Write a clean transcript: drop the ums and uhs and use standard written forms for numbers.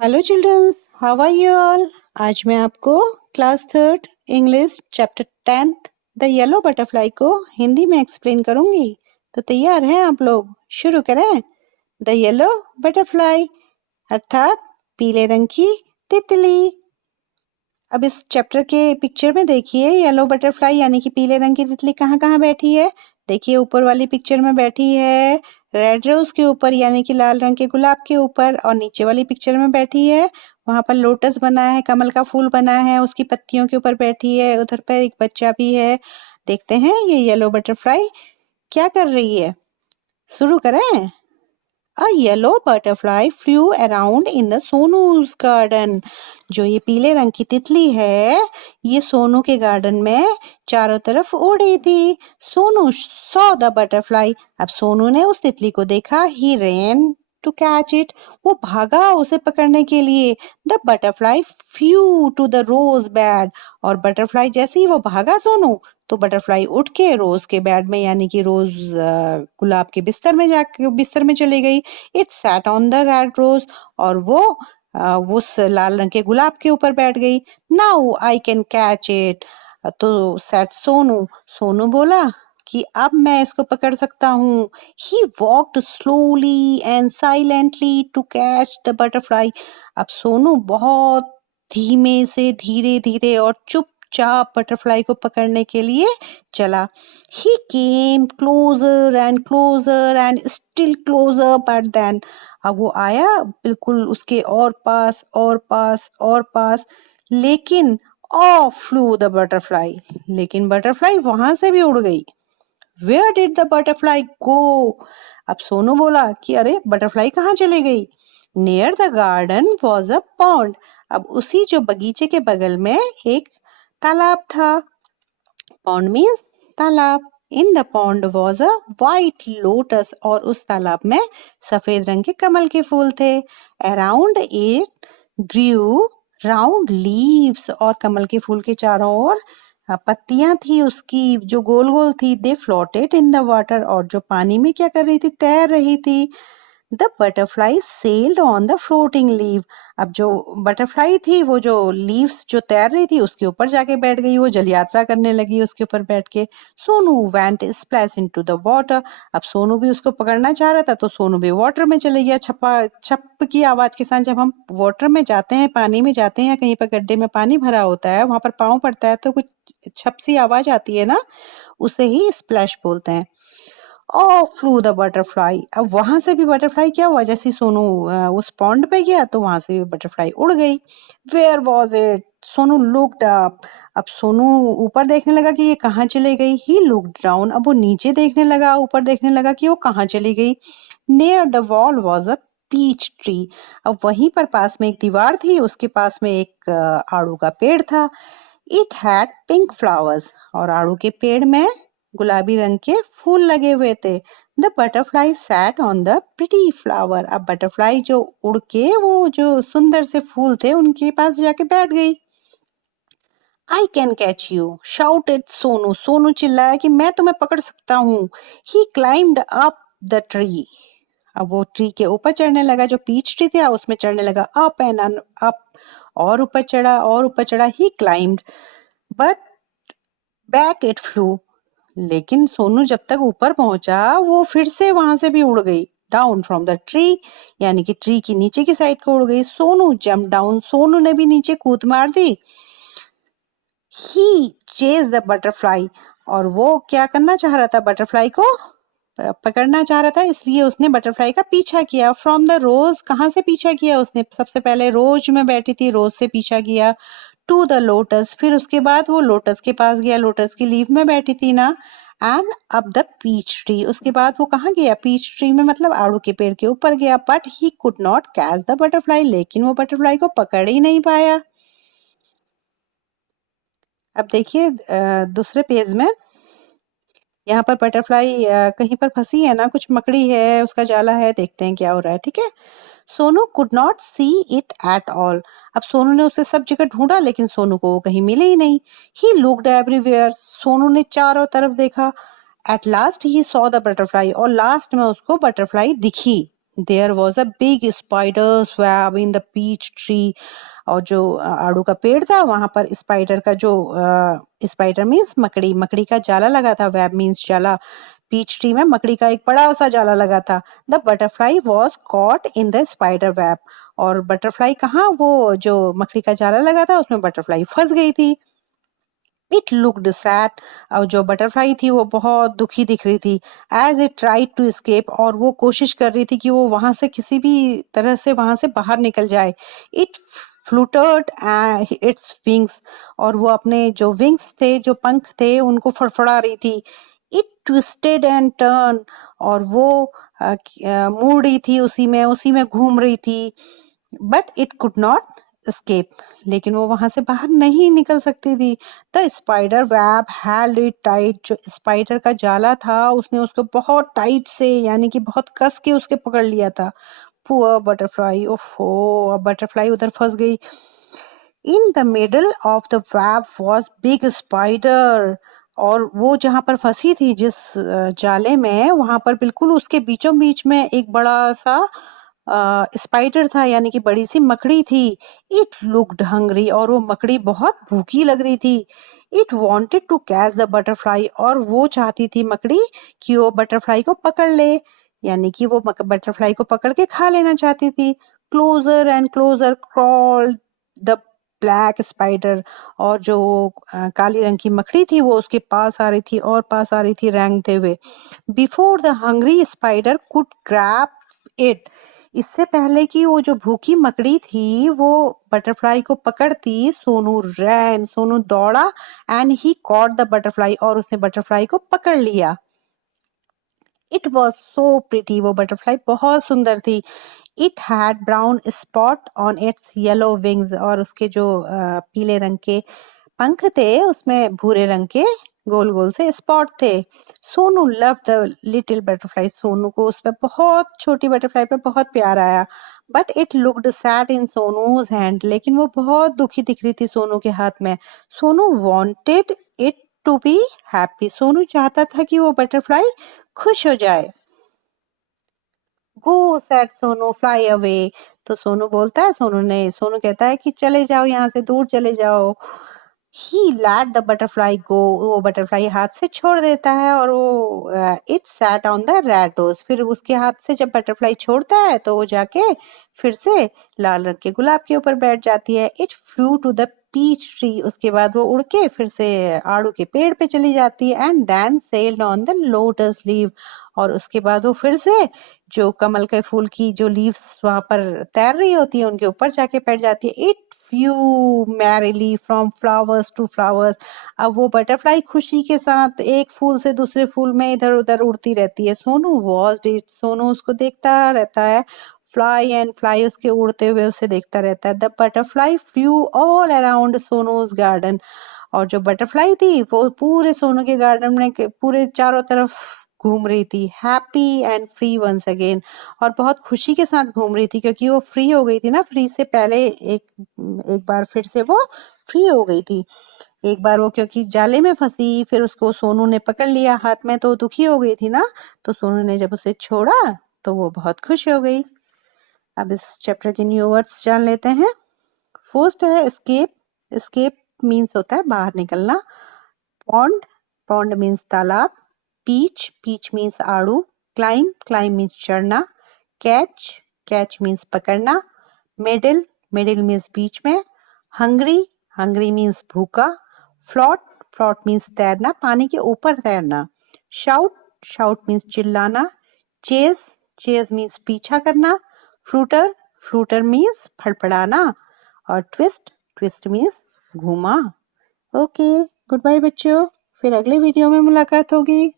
Hello childrens, how are you all. आज मैं आपको class third English chapter 10th the yellow butterfly को हिंदी में एक्सप्लेन करूंगी। तो तैयार हैं आप लोग? शुरू करें। द येलो बटरफ्लाई अर्थात पीले रंग की तितली। अब इस चैप्टर के पिक्चर में देखिए, येलो बटरफ्लाई यानी कि पीले रंग की तितली कहाँ कहाँ बैठी है। देखिए ऊपर वाली पिक्चर में बैठी है रेड रोज के ऊपर यानी कि लाल रंग के गुलाब के ऊपर, और नीचे वाली पिक्चर में बैठी है वहां पर लोटस बना है, कमल का फूल बना है, उसकी पत्तियों के ऊपर बैठी है। उधर पर एक बच्चा भी है। देखते हैं ये येलो बटरफ्लाई क्या कर रही है। शुरू करें। A yellow butterfly flew around in the सोनू's garden। जो ये पीले रंग की तितली है, ये सोनू के गार्डन में चारों तरफ उड़ी थी। Sonu saw the butterfly। अब सोनू ने उस तितली को देखा। He ran to catch it। वो भागा उसे पकड़ने के लिए। The butterfly flew to the rose bed। और बटरफ्लाई जैसे ही वो भागा सोनू, तो बटरफ्लाई उठ के रोज के बेड में यानी कि रोज गुलाब के बिस्तर में चली गई। It sat on the red rose. और वो उस लाल रंग के गुलाब के ऊपर बैठ गई। Now I can catch it. तो सैट सोनू, सोनू बोला कि अब मैं इसको पकड़ सकता हूँ। He walked slowly and silently to catch the butterfly. अब सोनू बहुत धीमे से धीरे धीरे और चुपचाप बटरफ्लाई को पकड़ने के लिए चला। He came closer and still closer but then। अब वो आया बिल्कुल उसके और पास, लेकिन off flew the butterfly। लेकिन बटरफ्लाई वहां से भी उड़ गई। Where did the butterfly go? अब सोनू बोला कि अरे बटरफ्लाई कहाँ चली गई। Near the garden was a pond। अब उसी जो बगीचे के बगल में एक तालाब था। Pond means तालाब। In the pond was a white lotus. और उस तालाब में सफेद रंग के कमल के फूल थे। Around it grew round leaves. और कमल के फूल के चारों ओर पत्तियां थी उसकी जो गोल गोल थी। दे फ्लोटेड इन द वाटर। और जो पानी में क्या कर रही थी, तैर रही थी। The butterfly sailed on the floating leave. अब जो बटरफ्लाई थी वो जो लीव्स जो तैर रही थी उसके ऊपर जाके बैठ गई। वो जल यात्रा करने लगी उसके ऊपर बैठ के। Sonu went splash into the water. अब सोनू भी उसको पकड़ना चाह रहा था तो सोनू भी वाटर में चले गया। छप्पा छप की आवाज के साथ जब हम वाटर में जाते हैं, पानी में जाते हैं या कहीं पर गड्ढे में पानी भरा होता है, वहां पर पाँव पड़ता है तो कुछ छप सी आवाज आती है ना, उसे ही स्प्लैश बोलते हैं। Of flu the butterfly. अब वहां से भी बटरफ्लाई क्या हुआ, जैसे सोनू उस पॉन्ड पे गया तो वहां से भी बटरफ्लाई उड़ गई। Where was it? Sonu looked up. अब सोनू ऊपर देखने लगा कि ये कहाँ चली गई। He looked down. अब वो नीचे देखने लगा, ऊपर देखने लगा कि वो कहाँ चली गई। Near the wall was a peach tree. अब वहीं पर पास में एक दीवार थी, उसके पास में एक आड़ू का पेड़ था। It had pink flowers. और आड़ू के पेड़ में गुलाबी रंग के फूल लगे हुए थे। The butterfly set on the pretty flower. अब बटरफ्लाई जो उड़ के वो जो सुंदर से फूल थे उनके पास जाके बैठ गई। आई can catch you shouted Sonu. Sonu चिल्लाया कि मैं तुम्हें पकड़ सकता हूँ। ही क्लाइम्ड अप द ट्री। अब वो ट्री के ऊपर चढ़ने लगा, जो पीच ट्री था उसमें चढ़ने लगा। Up and up. और ऊपर चढ़ा और ऊपर चढ़ा। He climbed but back it flew. लेकिन सोनू जब तक ऊपर पहुंचा वो फिर से वहां से भी उड़ गई। डाउन फ्रॉम द ट्री यानी कि ट्री की नीचे की साइड को उड़ गई। Sonu jump down. सोनू ने भी नीचे कूद मार दी। ही चेज द बटरफ्लाई। और वो क्या करना चाह रहा था, बटरफ्लाई को पकड़ना चाह रहा था, इसलिए उसने बटरफ्लाई का पीछा किया। फ्रॉम द रोज, कहाँ से पीछा किया उसने? सबसे पहले रोज में बैठी थी, रोज से पीछा किया। टू द लोटस, फिर उसके बाद वो लोटस के पास गया, लोटस की लीफ में बैठी थी ना। एंड अब द पीच ट्री, उसके बाद वो कहाँ गया? पीच ट्री में, मतलब आड़ू के पेड़ के ऊपर गया। But he could not catch the butterfly. लेकिन वो बटरफ्लाई को पकड़ ही नहीं पाया। अब देखिए दूसरे पेज में, यहाँ पर बटरफ्लाई कहीं पर फंसी है ना, कुछ मकड़ी है, उसका जाला है। देखते हैं क्या हो रहा है, ठीक है। Sonu could not see it at all. अब सोनू ने उसे सब जगह ढूंढा लेकिन सोनू को वो कहीं मिले ही नहीं। He looked everywhere. सोनू ने चारों तरफ देखा। At last he saw the butterfly. और लास्ट में उसको बटरफ्लाई दिखी। There was a big spider's web in the peach tree. और जो आड़ू का पेड़ था वहां पर स्पाइडर का जो स्पाइडर मीन्स मकड़ी, मकड़ी का जाला लगा था. वेब मीन्स जाला. पीच ट्री में मकड़ी का एक बड़ा सा जाला लगा था. The butterfly was caught in the spider web. और बटरफ्लाई कहाँ, वो जो मकड़ी का जाला लगा था उसमें बटरफ्लाई फंस गई थी. It looked sad. और जो बटरफ्लाई थी वो बहुत दुखी दिख रही थी. As it tried to escape. और वो कोशिश कर रही थी कि वो वहां से किसी भी तरह से वहां से बाहर निकल जाए. It fluttered its wings. और वो अपने जो विंग्स थे, जो पंख थे, उनको फड़फड़ा रही थी. It twisted and turn. और वो मुड़ रही थी, उसी में घूम रही थी. But it could not escape. लेकिन वो वहां से बाहर नहीं निकल सकती थी. The spider web held it tight. जो स्पाइडर का जाला था उसने उसको बहुत टाइट से, यानी कि बहुत कस के उसके पकड़ लिया था. Poor butterfly. ओफो, अब बटरफ्लाई उधर फंस गई. In the middle of the web was big spider. और वो जहां पर फंसी थी, जिस जाले में, वहां पर बिल्कुल उसके बीचों बीच में एक बड़ा सा स्पाइडर था, यानी कि बड़ी सी मकड़ी थी. It looked hungry. और वो मकड़ी बहुत भूखी लग रही थी. It wanted to catch the butterfly. और वो चाहती थी मकड़ी कि वो बटरफ्लाई को पकड़ ले, यानी कि वो बटरफ्लाई को पकड़ के खा लेना चाहती थी. Closer and closer crawled the black spider. और जो काली रंग की मकड़ी थी वो उसके पास आ रही थी और पास आ रही थी रेंगते हुए. Before the hungry spider could grab it. इससे पहले कि वो जो भूखी मकड़ी थी वो बटरफ्लाई को पकड़ती, सोनू दौड़ा. And he caught the butterfly. और उसने बटरफ्लाई को पकड़ लिया. It was so pretty. वो बटरफ्लाई बहुत सुंदर थी. It had brown spot on it's yellow wings. और उसके जो पीले रंग के पंख थे उसमें भूरे रंग के गोल गोल से स्पॉट थे. Sonu love the little butterfly. Sonu को उस पर बहुत, छोटी बटरफ्लाई पे बहुत प्यार आया. But it looked sad in सोनूज hand. लेकिन वो बहुत दुखी दिख रही थी सोनू के हाथ में. Sonu wanted it to be happy. Sonu चाहता था कि वो बटरफ्लाई खुश हो जाए. Go said Sonu fly away. तो सोनू बोलता है, सोनू कहता है कि चले जाओ, यहाँ से दूर चले जाओ. He let the butterfly go. वो बटरफ्लाई हाथ से छोड़ देता है और वो it sat on the red rose. फिर उसके हाथ से जब बटरफ्लाई छोड़ता है तो वो जाके फिर से लाल रंग के गुलाब के ऊपर बैठ जाती है. It flew to the peach tree. उसके बाद वो उड़ के फिर से आड़ू के पेड़ पे चली जाती है. And then settled on the lotus leaf. और उसके बाद वो फिर से जो कमल के फूल की जो लीव्स वहां पर तैर रही होती है उनके ऊपर जाके बैठ जाती है. It flew merrily from flowers to flowers. अब वो बटरफ्लाई खुशी के साथ एक फूल से दूसरे फूल में इधर उधर उड़ती रहती है. Sonu watched it. सोनू उसको देखता रहता है. फ्लाई एंड फ्लाई, उसके उड़ते हुए उसे देखता रहता है. The butterfly flu all around सोनूज garden. और जो बटरफ्लाई थी वो पूरे सोनू के गार्डन में पूरे चारों तरफ घूम रही थी. Happy and free once again. और बहुत खुशी के साथ घूम रही थी क्योंकि वो फ्री हो गई थी ना. फ्री से पहले एक बार फिर से वो फ्री हो गई थी. एक बार वो क्योंकि जाले में फंसी, फिर उसको सोनू ने पकड़ लिया हाथ में, तो दुखी हो गई थी ना. तो सोनू ने जब उसे छोड़ा तो वो बहुत खुश हो गई. अब इस चैप्टर के न्यू वर्ड्स जान लेते हैं. फर्स्ट है escape. escape मीन्स होता है बाहर निकलना. pond. pond मीन्स तालाब. peach मीन्स आड़ू. climb मीन्स चढ़ना. catch मीन्स पकड़ना. middle मीन्स बीच में. hungry मीन्स भूखा. float मीन्स तैरना, पानी के ऊपर तैरना. shout मीन्स चिल्लाना. chase मीन्स पीछा करना. फ्लूटर मीन्स फड़फड़ाना. और ट्विस्ट मीन्स घुमा. ओके, गुड बाय बच्चों. फिर अगले वीडियो में मुलाकात होगी.